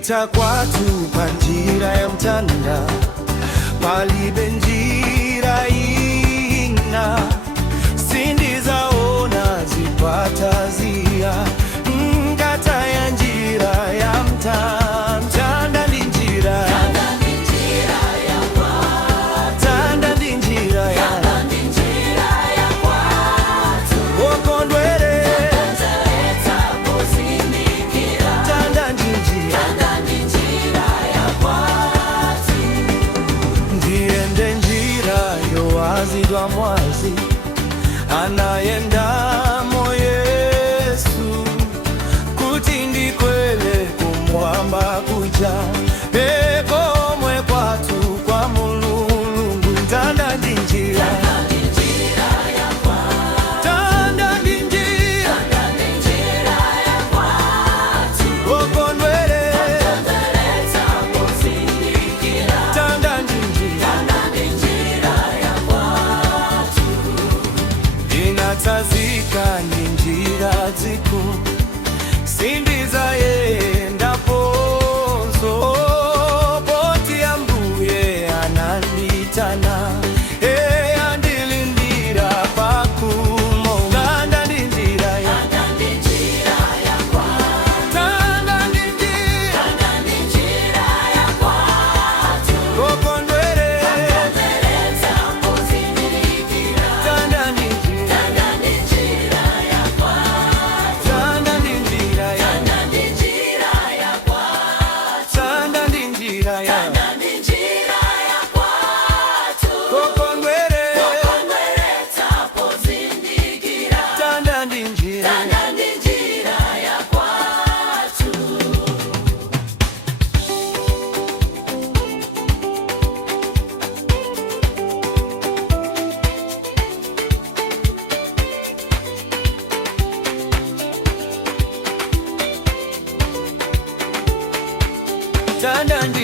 Pita kwatu panjira ya mtanda, palibe njira ina, sindizaona zipata zia, ngata ya njira ya mtanda. Mtanda ndi njira ya kwatu, mtanda ndi njira ya kwatu, okondwere mtanda ndi njira ya kwatu. Ndiende njira yoazidwa mwazi, anayendamo Yesu, kuti ndikwele kumwamba kuja, komwe kwatu kwa Mulungu. Mtanda ndi njira, mtanda ndi njira, okondwere mtanda ndi njira, inatazika ndi njira ziku, sindizaenda ponso, poti ambuye ananditana, andilindira pakumo. Mtanda ndi njira ya mtanda ndi njira, okondwere mtanda ndi njira, mtanda ndi njira ya mtanda ndi njira ya okondwere mtanda ndi njira. Mtanda ndi